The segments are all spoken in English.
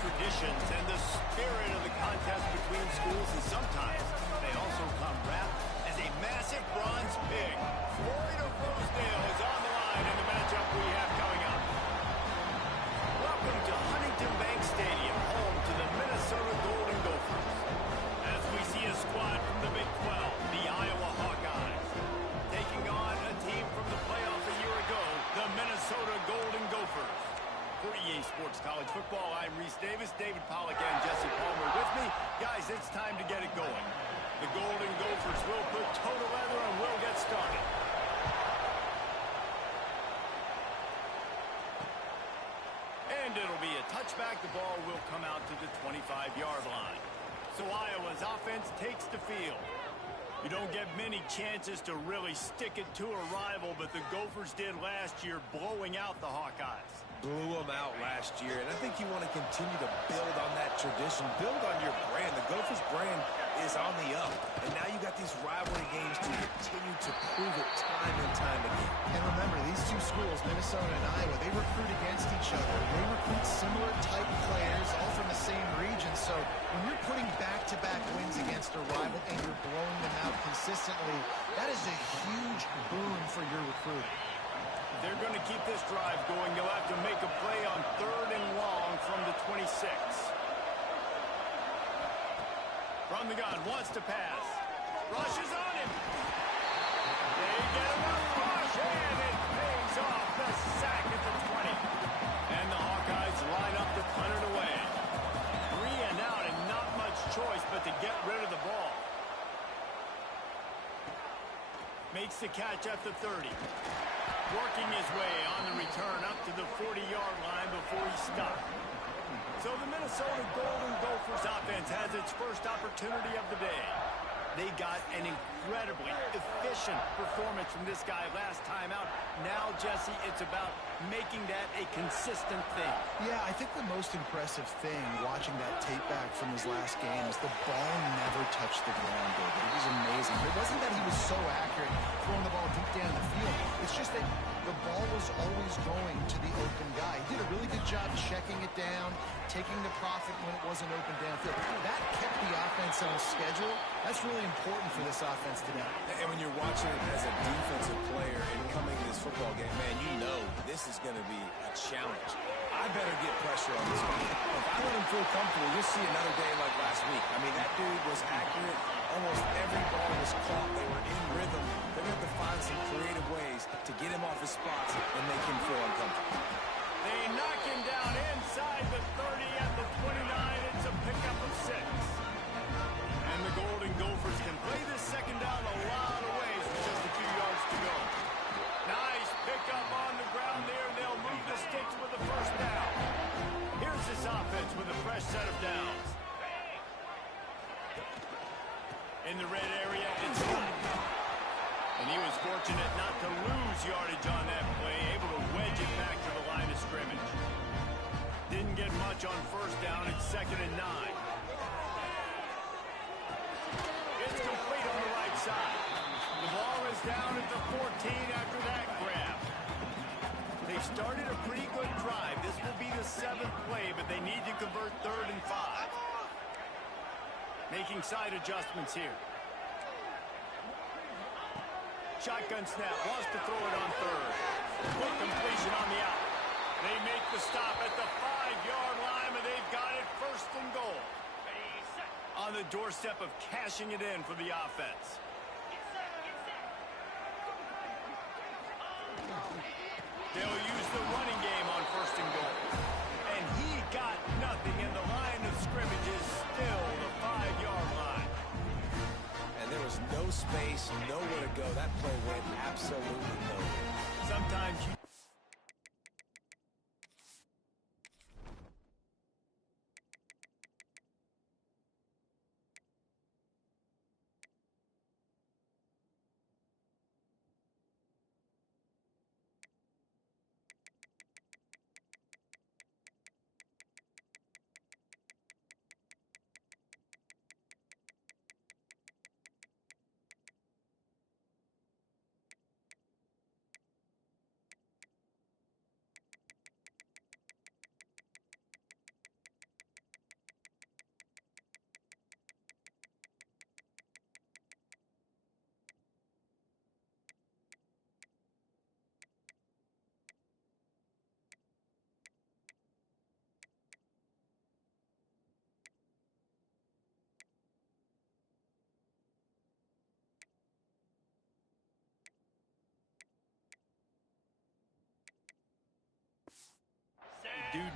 traditions and the spirit of the contest between schools, and sometimes they also come wrapped as a massive bronze pig. Floyd of Rosedale is on the line in the matchup we have coming up. Welcome to Huntington Bank Stadium, home to the Minnesota Golden Gophers. As we see a squad from the Big 12, the Iowa Hawkeyes, taking on a team from the playoff a year ago, the Minnesota Golden Gophers. For EA Sports College Football, I'm Reese Davis, David Pollack, and Jesse Palmer with me. Guys, it's time to get it going. The Golden Gophers will put toe to leather and we'll get started. And it'll be a touchback. The ball will come out to the 25-yard line. So Iowa's offense takes the field. You don't get many chances to really stick it to a rival, but the Gophers did last year, blowing out the Hawkeyes. Blew them out last year, and I think you want to continue to build on that tradition, build on your brand. The Gophers brand is on the up, and now you got these rivalry games to continue to prove it time and time again. And remember, these two schools, Minnesota and Iowa, they recruit against each other. They recruit similar type players, all from the same region. So when you're putting back-to-back wins against a rival and you're blowing them out consistently, that is a huge boon for your recruiting. They're going to keep this drive going. They'll have to make a play on 3rd and long from the 26. From the gun, wants to pass. Rush is on him. They get him up, rush, and it pays off the sack at the 20. And the Hawkeyes line up to punt it away. 3 and out, and not much choice but to get rid of the ball. Makes the catch at the 30. Working his way on the return up to the 40-yard line before he stopped. So the Minnesota Golden Gophers offense has its first opportunity of the day. They got an incredibly efficient performance from this guy last time out. Now, Jesse, it's about making that a consistent thing. Yeah, I think the most impressive thing watching that tape back from his last game is the ball never touched the ground, David. It was amazing. It wasn't that he was so accurate throwing the ball deep down the field. It's just that the ball was always going to the open guy. He did a really good job checking it down, taking the profit when it wasn't open downfield. That kept the offense on schedule. That's really important for this offense today. And when you're watching it as a defensive player and coming to this football game, man, you know this is going to be a challenge. I better get pressure on this guy. If I let him feel comfortable, you'll see another day like last week. I mean, that dude was accurate. Almost every ball was caught. They were in rhythm. They're going to have to find some creative ways to get him off his spots and make him feel uncomfortable. They knock him down inside the 30 at the 29. It's a pickup of 6. And the Golden Gophers can play this second down a lot of ways with just a few yards to go. Nice pickup on the ground there. They'll move the sticks with the first down. Here's this offense with a fresh set of downs. In the red area, it's Scott. And he was fortunate not to lose yardage on that play, able to wedge it back to the line of scrimmage. Didn't get much on first down. It's 2nd and 9. It's complete on the right side. The ball is down at the 14 after that grab. They've started a pretty good drive. This will be the 7th play, but they need to convert 3rd and 5. Making side adjustments here. Shotgun snap, wants to throw it on 3rd. Quick completion on the out. They make the stop at the 5-yard line, but they've got it 1st and goal. On the doorstep of cashing it in for the offense. They'll use the running game on 1st and goal. And he got nothing, and the line of scrimmage is still the 5-yard line. And there was no space, nowhere to go. That play went absolutely nowhere. Sometimes you...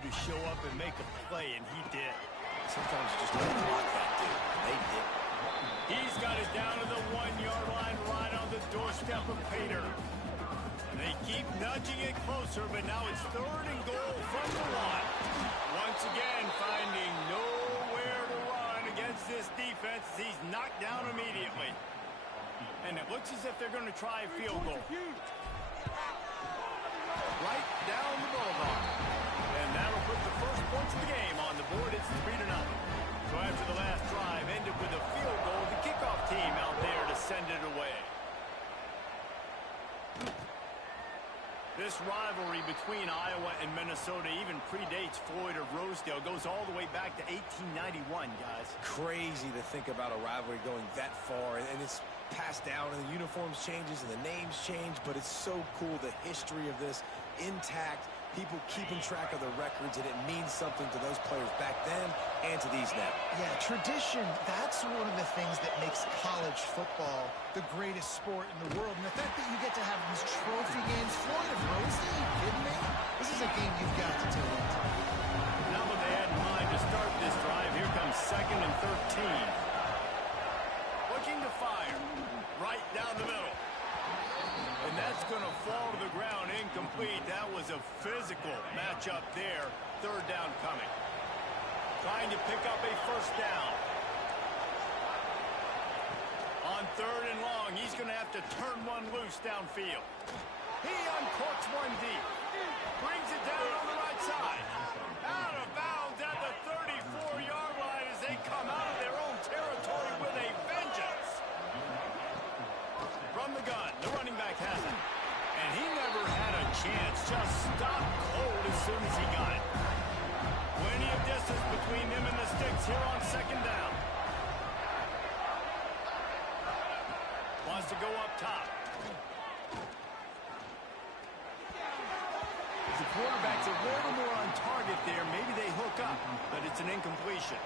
to show up and make a play, and he did. Sometimes you just got to block that dude. They did. He's got it down to the 1-yard line right on the doorstep of Pater. They keep nudging it closer, but now it's 3rd and goal from the 1. Once again, finding nowhere to run against this defense. He's knocked down immediately. And it looks as if they're going to try a field goal. Right down the boulevard. And that'll put the first points of the game on the board. It's 3-0. So after the last drive ended with a field goal, the kickoff team out there to send it away. This rivalry between Iowa and Minnesota even predates Floyd of Rosedale. Goes all the way back to 1891, guys. Crazy to think about a rivalry going that far, and it's passed down, and the uniforms changes and the names change, but it's so cool, the history of this intact, people keeping track of the records, and it means something to those players back then and to these now. Yeah, tradition, that's one of the things that makes college football the greatest sport in the world. And the fact that you get to have these trophy games, Floyd of Rosedale, are you kidding me? This is a game you've got to tune into. Now that they had in mind to start this drive, here comes 2nd and 13. Looking to fire. Right down the middle. And that's going to fall to the ground incomplete. That was a physical matchup there. 3rd down coming. Trying to pick up a 1st down. On 3rd and long, he's going to have to turn one loose downfield. He uncorks one deep. Brings it down on the right side. Out of bounds at the 34-yard line as they come out of their own territory with a vengeance. From the gun, the running back has it. And he never had a chance. Just stopped cold as soon as he got it. Plenty of distance between him and the sticks here on 2nd down. Wants to go up top. The quarterback's a little more on target there. Maybe they hook up, but it's an incompletion.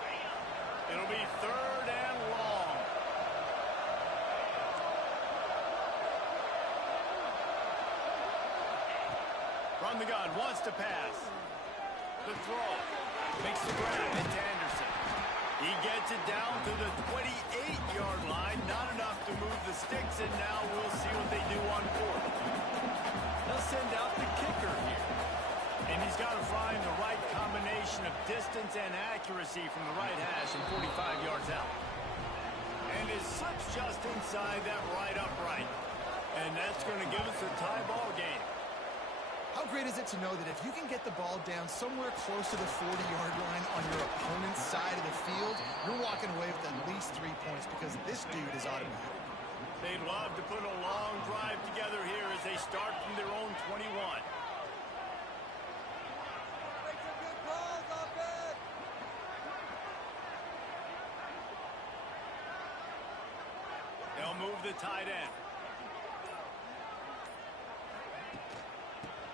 It'll be 3rd and long. From the gun, wants to pass. The throw. Makes the grab into Anderson. He gets it down to the 28-yard line. Not enough to move the sticks, and now we'll see what they do on 4th. They'll send out the kicker here. And he's got to find the right combination of distance and accuracy from the right hash and 45 yards out. And it slips just inside that right upright. And that's going to give us a tie ball game. How great is it to know that if you can get the ball down somewhere close to the 40-yard line on your opponent's side of the field, you're walking away with at least 3 points because this dude is automatic. They'd love to put a long drive together here as they start from their own 21. They'll move the tight end.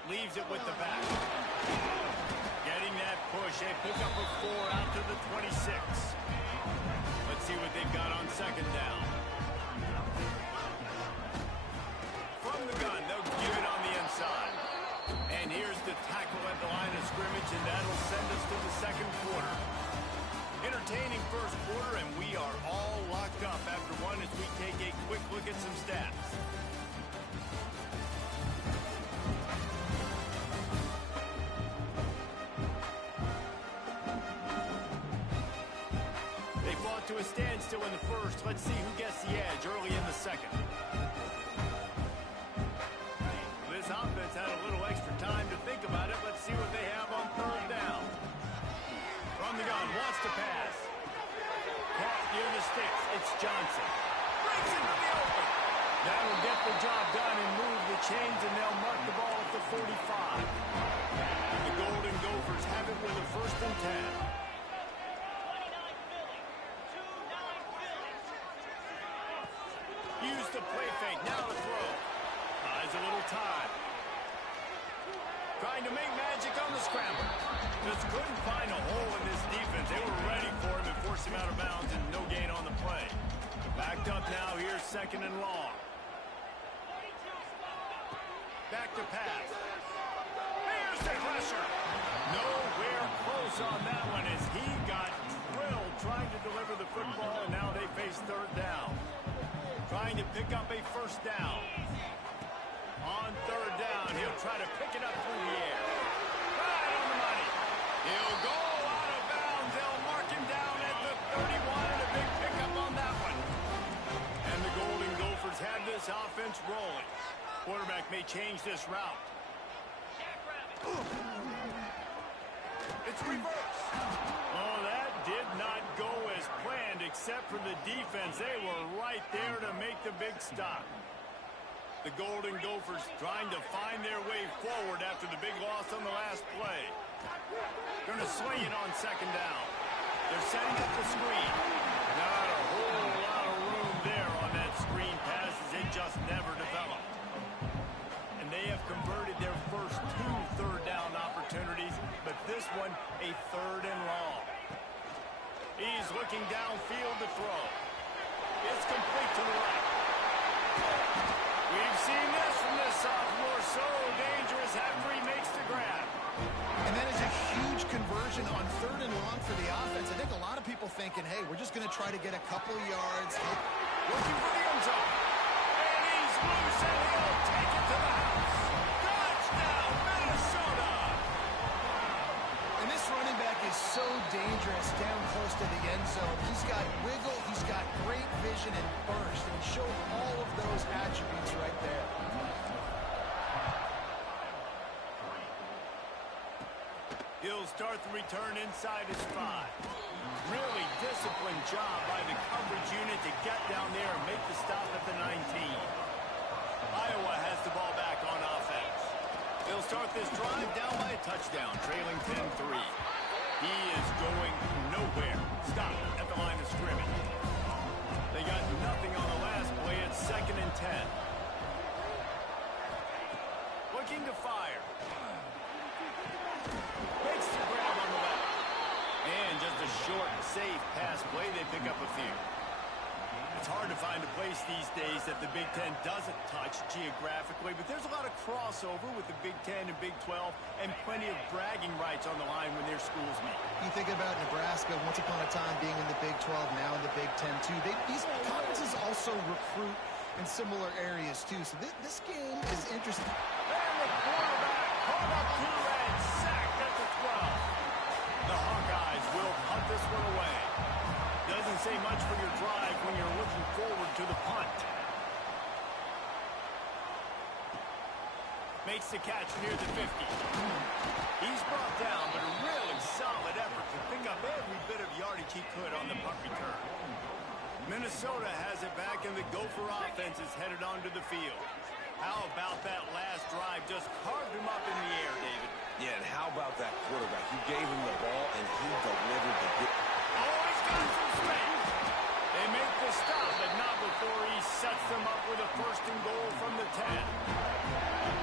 Leaves it with the back. Getting that push. They pick up a 4 out to the 26. Let's see what they've got on 2nd down. From the gun, they'll give it on the inside. And here's the tackle at the line of scrimmage, and that'll send us to the 2nd quarter. Entertaining 1st quarter, and we are all locked up after one as we take a quick look at some stats. To a standstill in the 1st. Let's see who gets the edge early in the 2nd. This offense had a little extra time to think about it. Let's see what they have on 3rd down. From the gun, wants to pass. Caught near the sticks. It's Johnson. Breaks into the open. That'll get the job done and move the chains, and they'll mark the ball at the 45. The Golden Gophers have it with a 1st and 10. Use the play fake, now to throw. Buys a little time. Trying to make magic on the scramble. Just couldn't find a hole in this defense. They were ready for him and forced him out of bounds, and no gain on the play. Backed up now, here's 2nd and long. Back to pass. Here's the pressure. Nowhere close on that one as he got drilled trying to deliver the football, and now they face third down. Trying to pick up a first down. On third down, he'll try to pick it up through the air. Right on the money. He'll go out of bounds. They'll mark him down at the 31, and a big pickup on that one. And the Golden Gophers have this offense rolling. Quarterback may change this route. It's reversed. Oh, that did not go as planned, except for the defense. They were right there to make the big stop. The Golden Gophers trying to find their way forward after the big loss on the last play. Going to swing it on second down. They're setting up the screen. Not a whole lot of room there on that screen pass as it just never developed. And they have converted their first 2 third down opportunities, but this one a third and long. He's looking downfield to throw. It's complete to the right. We've seen this from this sophomore, so dangerous after he makes the grab. And that is a huge conversion on third and long for the offense. I think a lot of people thinking, hey, we're just going to try to get a couple yards. Looking for the end zone. And he's loose, and he'll take it to the house. Touchdown, Minnesota! And this running back is so dangerous down close to the end zone. He's got wiggle, he's got great vision and burst, and he showed all of those attributes right there. He'll start the return inside his 5. Really disciplined job by the coverage unit to get down there and make the stop at the 19. Iowa has the ball back on offense. They'll start this drive down by a touchdown, trailing 10-3. He is going nowhere. Stop at the line of scrimmage. They got nothing on the last play. It's 2nd and 10. Looking to fire. Makes the grab on the left. And just a short, safe pass play. They pick up a few. It's hard to find a place these days that the Big Ten doesn't touch geographically, but there's a lot of crossover with the Big Ten and Big 12 and plenty of bragging rights on the line when their schools meet. You think about Nebraska, once upon a time being in the Big 12, now in the Big 10 too. These conferences also recruit in similar areas too, so this game is interesting. And the quarterback caught up to and sacked at the 12. The Hawkeyes will punt this one away. Doesn't say much for your drive when you're looking forward to the punt. Makes the catch near the 50. He's brought down, but a really solid effort to pick up every bit of yardage he could on the punt return. Minnesota has it back, and the Gopher offense is headed onto the field. How about that last drive? Just carved him up in the air, David. Yeah, and how about that quarterback? You gave him the ball, and he delivered the good. Oh, he's got some space. They make the stop, but not before he sets them up with a 1st and goal from the 10.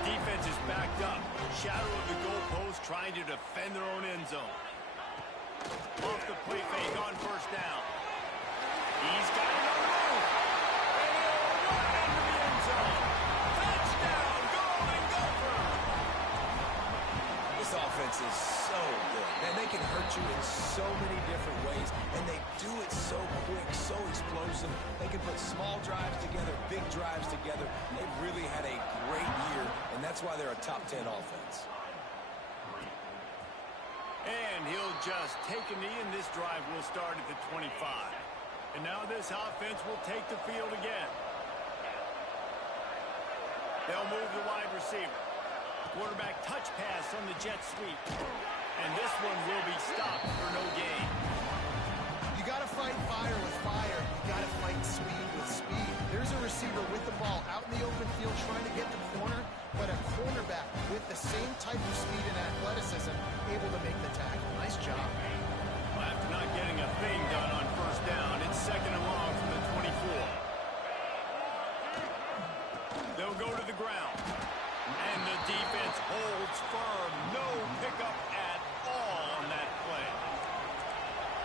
Defense is backed up. Shadow of the goalpost trying to defend their own end zone. Off the play fake on 1st down. He's got it on the move. And he'll run into the end zone. Touchdown, Golden Gopher. This offense is so good. Man, they can hurt you in so many different ways, and they do it so quick, so explosive. They can put small drives together, big drives together. They've really had a great year, and that's why they're a top 10 offense. And he'll just take a knee, and this drive will start at the 25. And now this offense will take the field again. They'll move the wide receiver. Quarterback touch pass on the jet sweep. And this one will be stopped for no gain. You got to fight fire with fire. You got to fight speed with speed. There's a receiver with the ball out in the open field trying to get the corner, but a cornerback with the same type of speed and athleticism able to make the tackle. Nice job. Well, after not getting a thing done on 1st down, it's 2nd and long from the 24. They'll go to the ground. And the defense holds firm. No pickup at all on that play.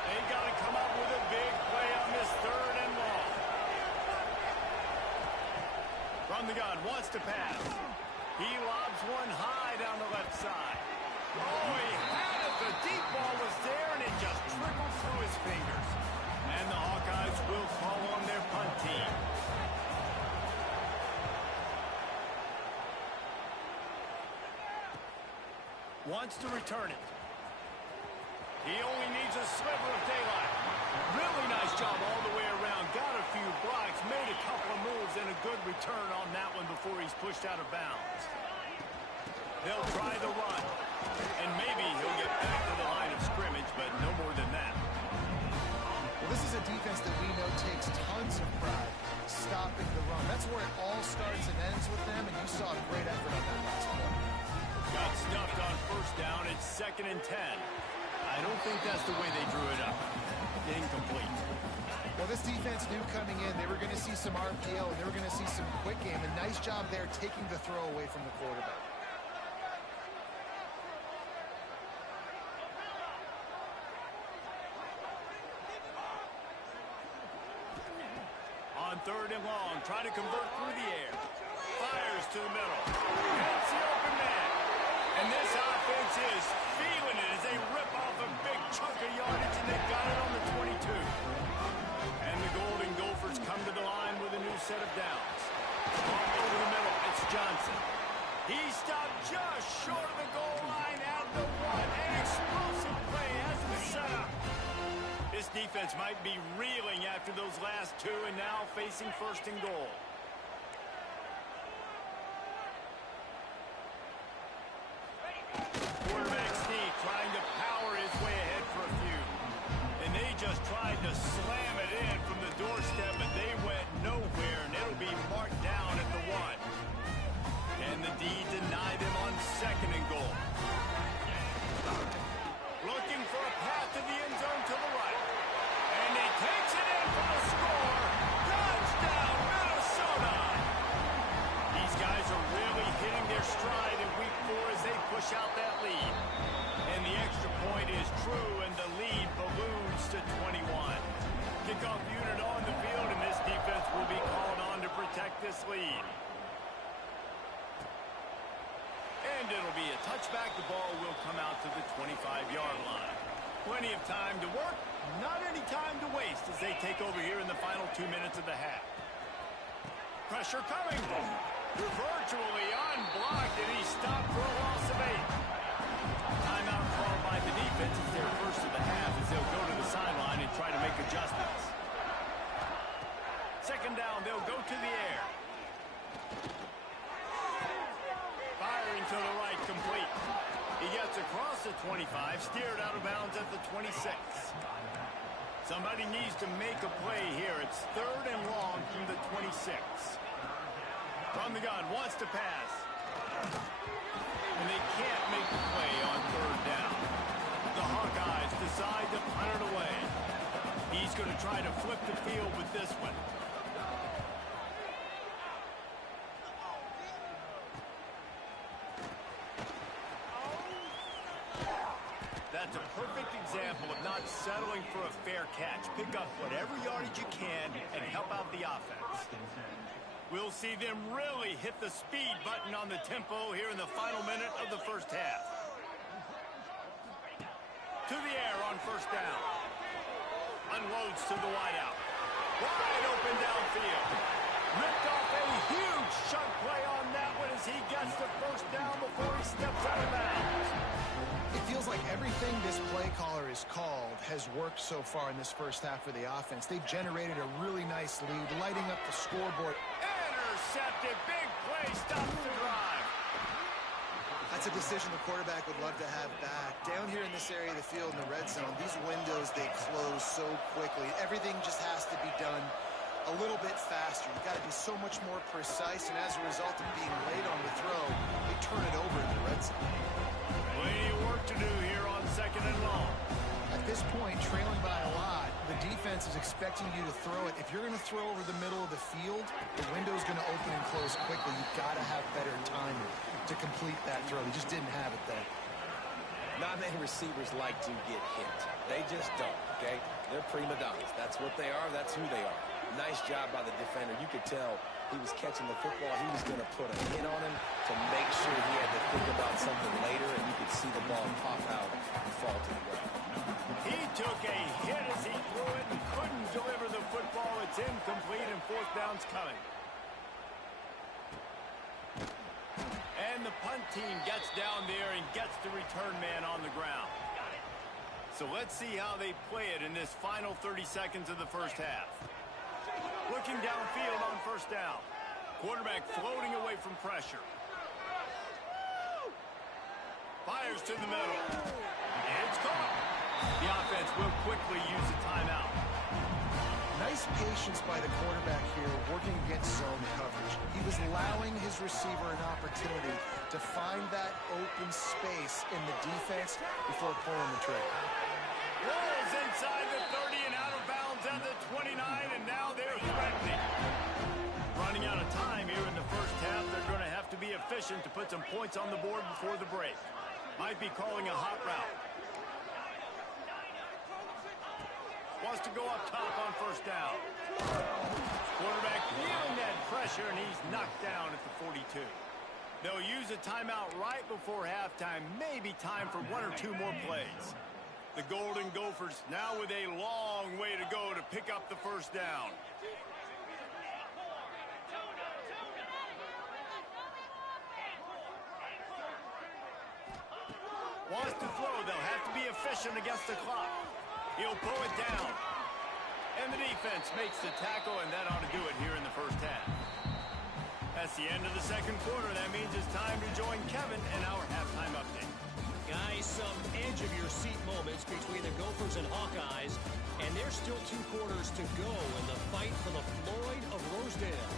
They got to come up with a big play on this 3rd and long. From the gun, wants to pass. He lobs one high down the left side. Oh, he had it. The deep ball was officials will call on their punt team. Wants to return it. He only needs a sliver of daylight. Really nice job all the way around. Got a few blocks, made a couple of moves, and a good return on that one before he's pushed out of bounds. They'll try the run. And maybe he'll get back to the line of scrimmage, but no more than that. Well, this is a defense that we know takes tons of pride stopping the run. That's where it all starts and ends with them, and you saw a great effort on that last play. Got stuffed on first down. It's 2nd and 10. I don't think that's the way they drew it up. Incomplete. Well, this defense knew coming in they were going to see some RPO, and they were going to see some quick game. A nice job there taking the throw away from the quarterback. On 3rd and long, trying to convert through the air. Fires to the middle. Hits the open man. And this offense is feeling it as they rip off a big chunk of yardage, and they got it on the 22. And the Golden Gophers come to the line with a new set of downs. Over the middle, it's Johnson. He stopped just short of the goal line at the 1. An explosive play has him set up. This defense might be reeling after those last 2 and now facing 1st and goal. Quarterback sneak trying to power his way ahead for a few. And they just tried to slam it in from the doorstep, but they went nowhere, and it'll be marked down at the 1. And the D denied them on 2nd and goal. Looking for a path to the end zone to the right. And he takes it in for the score. Touchdown, Minnesota! These guys are really hitting their stride in week 4 as they push out that lead. And the extra point is true, and the lead balloons to 21. Kickoff unit on the field, and this defense will be called on to protect this lead. And it'll be a touchback. The ball will come out to the 25-yard line. Plenty of time to work, not any time to waste as they take over here in the final 2 minutes of the half. Pressure coming. Virtually unblocked, and he stopped for a loss of 8. Timeout called by the defense. It's their first of the half as they'll go to the sideline and try to make adjustments. 2nd down, they'll go to the air. Firing to the right, complete. He gets across the 25, steered out of bounds at the 26. Somebody needs to make a play here. It's 3rd and long from the 26. From the gun, wants to pass. And they can't make the play on 3rd down. The Hawkeyes decide to punt it away. He's going to try to flip the field with this one. That's a perfect example of not settling for a fair catch. Pick up whatever yardage you can and help out the offense. We'll see them really hit the speed button on the tempo here in the final minute of the first half. To the air on 1st down. Unloads to the wideout. Wide open downfield. Ripped off a huge chunk play on that one as he gets the 1st down before he steps out of bounds. It feels like everything this play caller has called has worked so far in this first half for the offense. They've generated a really nice lead, lighting up the scoreboard. Intercepted, big play, stops the drive. That's a decision the quarterback would love to have back. Down here in this area of the field in the red zone, these windows, they close so quickly. Everything just has to be done a little bit faster. You've got to be so much more precise, and as a result of being late on the throw, they turn it over in the red zone. Plenty of work to do here on 2nd and long. At this point, trailing by a lot, the defense is expecting you to throw it. If you're going to throw over the middle of the field, the window's going to open and close quickly. You've got to have better timing to complete that throw. They just didn't have it there. Not many receivers like to get hit. They just don't, okay? They're prima donnas. That's what they are. That's who they are. Nice job by the defender. You could tell he was catching the football. He was going to put a hit on him to make sure he had to think about something later, and you could see the ball pop out and fall to the ground. He took a hit as he threw it and couldn't deliver the football It's incomplete and fourth down's coming. And the punt team gets down there and gets the return man on the ground. So let's see how they play it in this final 30 seconds of the first half. Looking downfield on first down. Quarterback floating away from pressure. Fires to the middle. It's caught. The offense will quickly use a timeout. Nice patience by the quarterback here, working against zone coverage. He was allowing his receiver an opportunity to find that open space in the defense before pulling the trigger. Rolls inside the 30 and out of bounds at the 29, and now they're threatening. Running out of time here in the first half, they're going to have to be efficient to put some points on the board before the break. Might be calling a hot route. Wants to go up top on first down. Quarterback feeling that pressure, and he's knocked down at the 42. They'll use a timeout right before halftime. Maybe time for one or two more plays. The Golden Gophers now with a long way to go to pick up the first down. Wants to throw. They'll have to be efficient against the clock. He'll pull it down. And the defense makes the tackle, and that ought to do it here in the first half. That's the end of the second quarter. That means it's time to join Kevin and our halftime update. Guys, some edge-of-your-seat moments between the Gophers and Hawkeyes, and there's still 2 quarters to go in the fight for the Floyd of Rosedale.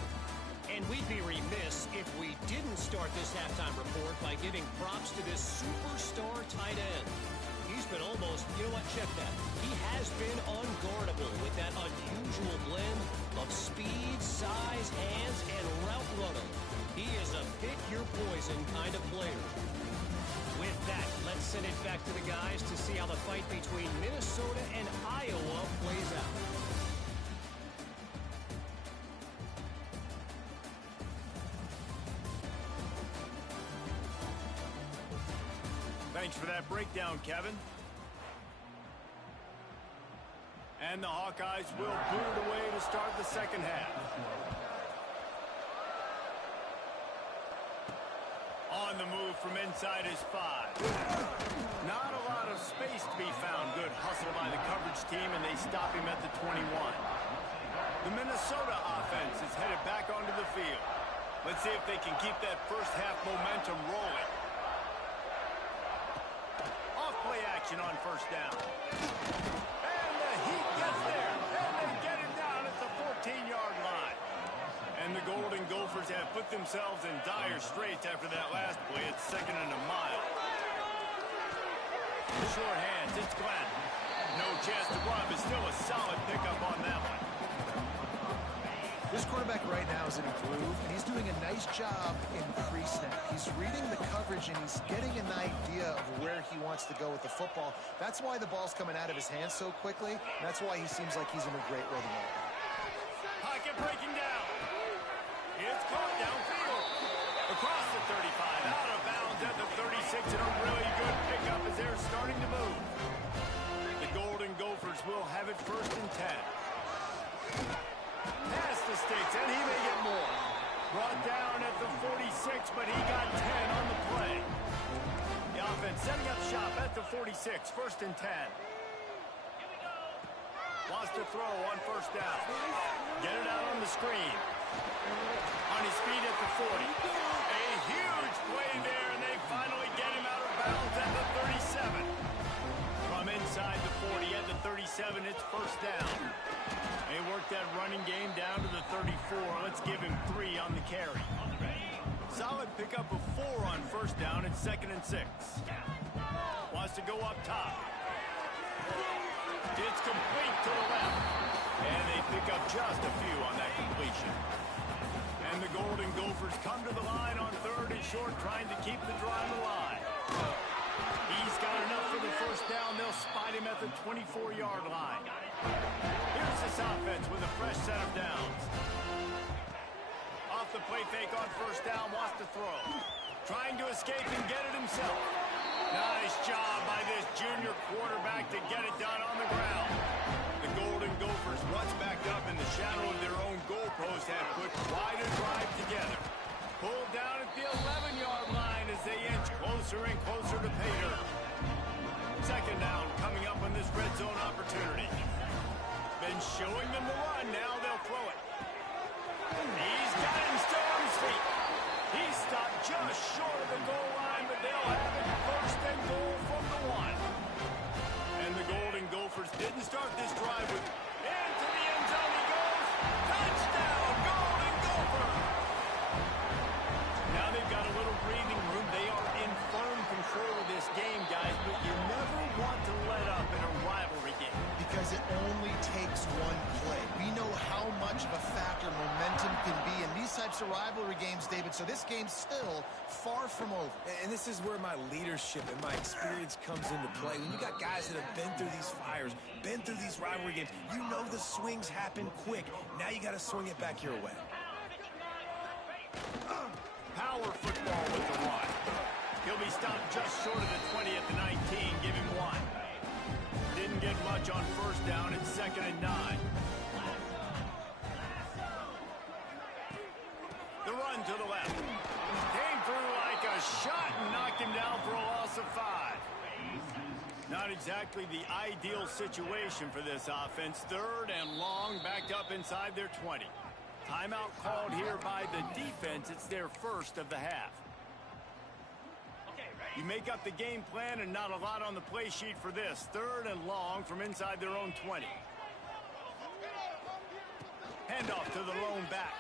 And we'd be remiss if we didn't start this halftime report by giving props to this superstar tight end. He's been almost, you know what, check that. He has been unguardable with that unusual blend of speed, size, hands, and route running. He is a pick-your-poison kind of player. With that, let's send it back to the guys to see how the fight between Minnesota and Iowa plays out. Thanks for that breakdown, Kevin. And the Hawkeyes will boot it away to start the second half. On the move from inside his 5. Not a lot of space to be found. Good hustle by the coverage team, and they stop him at the 21. The Minnesota offense is headed back onto the field. Let's see if they can keep that first half momentum rolling. Off-play action on first down. And the Heat gets there, and they get him down at the 14-yard line. And the Golden Gophers have put themselves in dire straits after that last play. It's second and a mile. Short hands, it's Glenn. No chance to run, but still a solid pickup on that one. This quarterback right now is in a groove, and he's doing a nice job in pre-snap. He's reading the coverage, and he's getting an idea of where he wants to go with the football. That's why the ball's coming out of his hands so quickly, and that's why he seems like he's in a great rhythm right now. Pocket breaking down. It's caught downfield. Across the 35, out of bounds at the 36, and a really good pickup as they're starting to move. The Golden Gophers will have it first and 10. Past the sticks, and he may get more. Brought down at the 46, but he got 10 on the play. The offense setting up shop at the 46, first and 10. Wants to throw on first down. Get it out on the screen. On his feet at the 40. A huge play there, and they finally get him out of bounds at the 37. From inside the 40 at the 37, it's first down. They work that running game down to the 34. Let's give him 3 on the carry. Solid pickup of 4 on first down. It's second and 6. Wants to go up top. It's complete to the left. And they pick up just a few on that completion. And the Golden Gophers come to the line on third and short, trying to keep the drive alive. He's got enough for the first down. They'll spot him at the 24-yard line. Here's this offense with a fresh set of downs. Off the play fake on first down, wants to throw. Trying to escape and get it himself. Nice job by this junior quarterback to get it done on the ground. The Golden Gophers, once backed up in the shadow of their own goalpost, have put quite a drive together. Pulled down at the 11-yard line as they inch closer and closer to pay dirt. Second down coming up on this red zone opportunity. Been showing them the run, now they'll throw it. He's got him still on his feet. He stopped just short of the goal line, but they'll have it first and goal from the 1. And the Golden Gophers didn't start this drive with into the end zone he goes. Touchdown, Golden Gophers! Now they've got a little breathing room. They are in firm control of this game, guys, but you never want to let up in a rivalry game. Because it only takes one play. We know how much of a factor momentum can be in these types of rivalry games, David, so this game's still far from over. And this is where my leadership and my experience comes into play. When you got guys that have been through these fires, been through these rivalry games, you know the swings happen quick. Now you got to swing it back your way. Power football with the run. He'll be stopped just short of the 20 at the 19. Give him 1. Didn't get much on first down. It's 2nd and 9. The run to the left. Came through like a shot and knocked him down for a loss of 5. Not exactly the ideal situation for this offense. 3rd and long, backed up inside their 20. Timeout called here by the defense. It's their first of the half. You make up the game plan and not a lot on the play sheet for this. 3rd and long from inside their own 20. Handoff to the lone back.